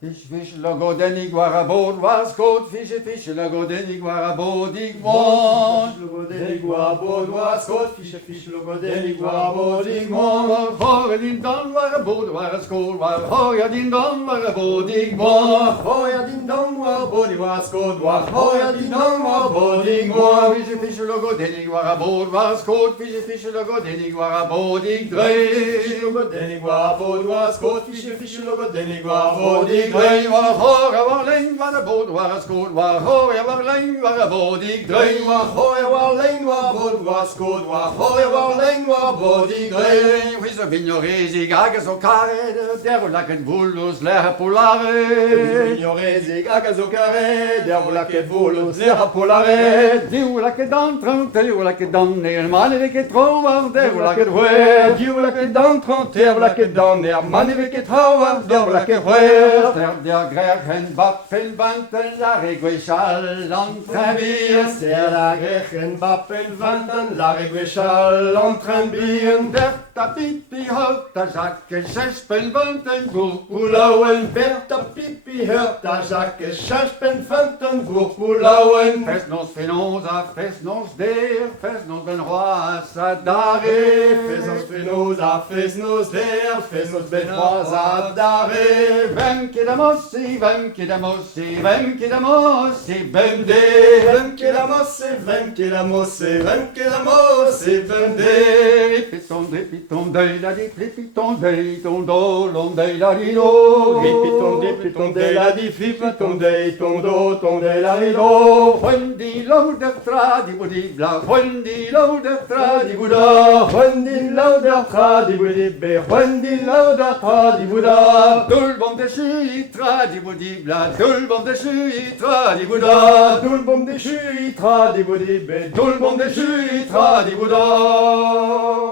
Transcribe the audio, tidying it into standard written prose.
Fish, logo denig war a bod was gut, fish, logo denig war a bodig mon. Logo denig war a bod was gut, fish, logo denig war a bodig mon. Hoya din don war a bod war a skol war, hoya din don war a bodig mon. Hoya din don war a bodig was gut war, hoya din don war a bodig mon. Fish, logo denig war a bod was gut, fish, logo denig war a bodig drei. Logo denig war a bod was gut, fish, logo denig war a bodig Drei war hoya war leng war a bod war a skol war, hoya war leng war a bodig drei. Hoya war leng war a bod was gut war, hoya war leng war a bodig drei. Wieso vignoresi gaga so care, der lacket vulus leha polare. Vignoresi gaga so care, der lacket vulus leha polare. Diu lacket d'entrant, diu lacket dan, el mane che trova, der lacket hue. Diu lacket d'entrant, der lacket dan, der mane che trova, der lacket hue. Der grechen waffen banten, la reguichal l'entrebies. Der grechen waffen banten, la reguichal l'entrebies. Der pipi hört, der Jacke schespen banten, gurkulauen. Der pipi hört, der Jacke schespen banten, gurkulauen. Fes nos fenosa, fes nos der, fes nos ben roi sadare. Fes nos fenosa, fes nos der, fes nos ben roi sadare. Vem que da mossi, vem que da mossi, vem que da mossi, vem de. Vem que da mossi, vem que da mossi, vem que da mossi, vem de. Ripiton, de la di, ripiton, de ton do, lon de la di do. Ripiton, de la di, ripiton, de ton do, ton de la di do. Hundi lauder tradi budi bla, hundi lauder tradi buda. Hundi lauder tradi budi be, hundi lauder tradi buda. Dulbom de schi tradi budi bla, dulbom de schi tradi buda. Dulbom de schi tradi budi be, Dulbom de schi tradi buda.